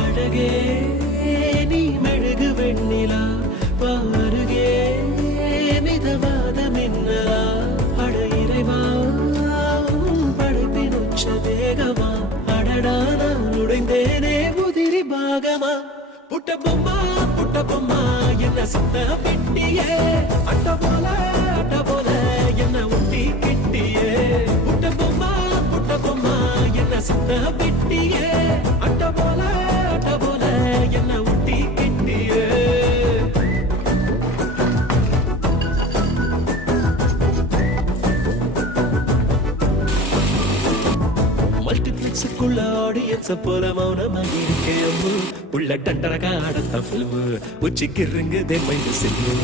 அழகே நீ மெழுகு வெண்ணிலா பாருகே மிதவாத மின்னலா அட இறைவா படைப்பின் உச்ச வேகமா அடடா நான் உடைந்தேனே உதிரி பாகமா புட்ட பொம்மா என்ன சின்ன பெட்டியே அட்ட போல என்ன ஒட்டி கிட்டியே புட்ட பொம்மா என்ன சின்ன பெட்டியே அட்ட போல என்ன ஒட்டி கிட்டியே மல்டிபிளெக்ஸுக்குள்ள ஆடியன்ஸ போல மௌனமாக இருக்கேன் உள்ள டண்டரகா ஆடத்தான் ஃபில்மு உச்சிக்கு இருங்குதே மைண்டு செல்லு